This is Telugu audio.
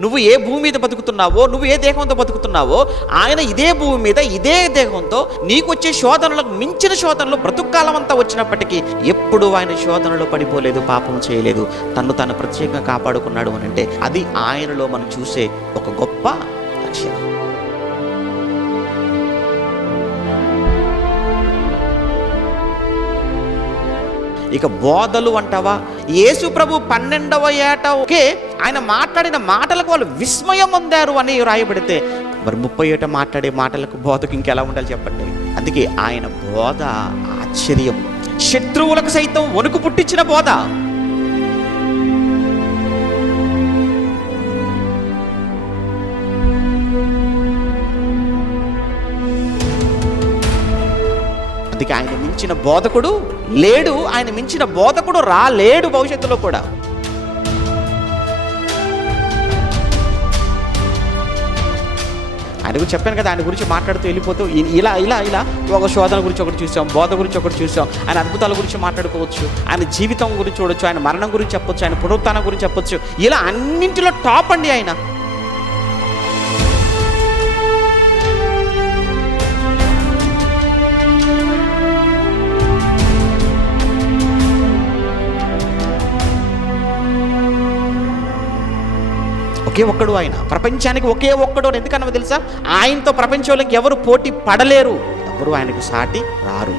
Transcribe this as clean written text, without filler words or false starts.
నువ్వు ఏ భూమి మీద బతుకుతున్నావో, నువ్వు ఏ దేహంతో బతుకుతున్నావో, ఆయన ఇదే భూమి మీద ఇదే దేహంతో నీకు వచ్చే శోధనలకు మించిన శోధనలు బ్రతుక్కాలం అంతా వచ్చినప్పటికీ ఎప్పుడు ఆయన శోధనలో పడిపోలేదు, పాపం చేయలేదు, తను తాను ప్రత్యేకంగా కాపాడుకున్నాడు అని అంటే అది ఆయనలో మనం చూసే ఒక గొప్ప లక్షణం. ఇక బోధలు అంటావా, యేసు ప్రభు 12వ ఏట ఆయన మాట్లాడిన మాటలకు వాళ్ళు విస్మయం పొందారు అని రాయబడితే, మరి 30 ఏట మాట్లాడే మాటలకు బోధకు ఇంకెలా ఉండాలి చెప్పండి. అందుకే ఆయన బోధ ఆశ్చర్యం, శత్రువులకు సైతం వణుకు పుట్టించిన బోధ. అందుకే ఆయన మించిన బోధకుడు లేడు, ఆయన మించిన బోధకుడు రాలేడు భవిష్యత్తులో కూడా. ఆయన గురించి చెప్పాను కదా, ఆయన గురించి మాట్లాడుతూ వెళ్ళిపోతూ ఇలా ఇలా ఇలా ఒక శోధన గురించి ఒకటి చూసాం, బోధ గురించి ఒకటి చూసాం, ఆయన అద్భుతాల గురించి మాట్లాడుకోవచ్చు, ఆయన జీవితం గురించి చూడొచ్చు, ఆయన మరణం గురించి చెప్పొచ్చు, ఆయన పునరుత్థానం గురించి చెప్పొచ్చు. ఇలా అన్నింటిలో టాప్ అండి ఆయన. ఒకే ఒక్కడు ఆయన, ప్రపంచానికి ఒకే ఒక్కడు. ఎందుకన్నా తెలుసా, ఆయనతో ప్రపంచంలోకి ఎవరు పోటీ పడలేరు, ఎవరు ఆయనకు సాటి రారు.